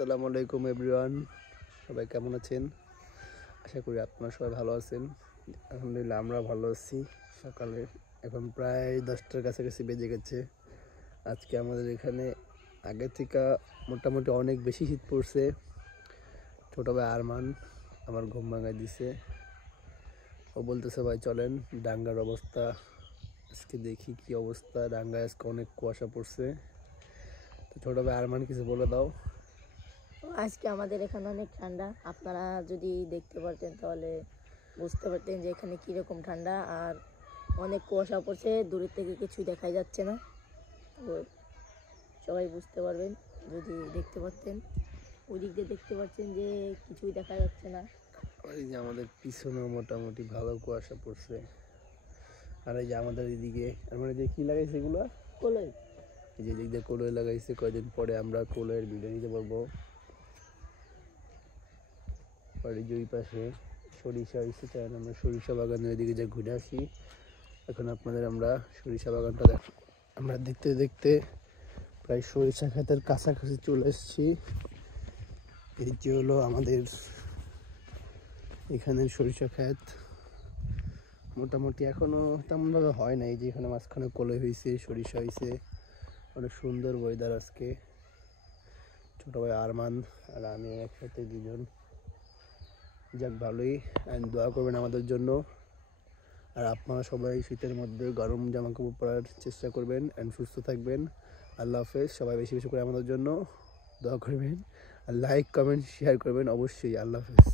আসসালামু আলাইকুম এভরিওয়ান, সবাই কেমন আছেন? আশা করি আপনারা সবাই ভালো আছেন। আলহামদুলিল্লাহ আমরা ভালো আছি। সকালে এখন প্রায় 10টার কাছাকাছি বেজে গেছে। আজকে আমাদের এখানে আগে থেকে মোটামুটি অনেক বেশি শীত পড়ছে। ছোটো ভাই আরমান আমার ঘুম ভাঙায় দিছে। ও বলতেছে ভাই চলেন ডাঙ্গার অবস্থা আজকে দেখি কি অবস্থা। ডাঙ্গায় আজকে অনেক কুয়াশা পড়ছে। তো ছোটো ভাই আরমান কিছু বলে দাও। আজকে আমাদের এখানে অনেক ঠান্ডা। আপনারা যদি দেখতে পারতেন তাহলে বুঝতে পারতেন যে এখানে কীরকম ঠান্ডা, আর অনেক কুয়াশা পড়ছে, দূরের থেকে কিছুই দেখাই যাচ্ছে না। তো সবাই বুঝতে পারবেন যদি দেখতে পারতেন। ওই দিক দিয়ে দেখতে পাচ্ছেন যে কিছুই দেখা যাচ্ছে না। এই যে আমাদের পিছনেও মোটামুটি ভালো কুয়াশা পড়ছে। আর এই যে আমাদের এদিকে মানে যে কী লাগাইছে এগুলো কলই, এই যে দিক দিয়ে কলই লাগাইছে। কয়েকদিন পরে আমরা কলইয়ের ভিডিও নিতে পারবো। বাড়ির দুই পাশে সরিষা হয়েছে, চাই আমরা সরিষা বাগানের ওইদিকে যে ঘুরে আসি। এখন আপনাদের আমরা সরিষা বাগানটা আমরা দেখতে দেখতে প্রায় সরিষা ক্ষেতের কাছাকাছি চলে এসেছি। এই যে হলো আমাদের এখানে সরিষা ক্ষেত। মোটামুটি এখনো তেমনভাবে হয় নাই, যে এখানে মাঝখানে কলই হয়েছে, সরিষা হয়েছে। অনেক সুন্দর ওয়েদার আজকে। ছোটো ভাই আরমান আর আমি একসাথে দুজন। যাক ভালোই, অ্যান্ড দোয়া করবেন আমাদের জন্য। আর আপনারা সবাই শীতের মধ্যে গরম জামা কাপড় পরার চেষ্টা করবেন অ্যান্ড সুস্থ থাকবেন। আল্লাহ হাফেজ। সবাই বেশি বেশি করে আমাদের জন্য দোয়া করবেন আর লাইক কমেন্ট শেয়ার করবেন অবশ্যই। আল্লাহ হাফেজ।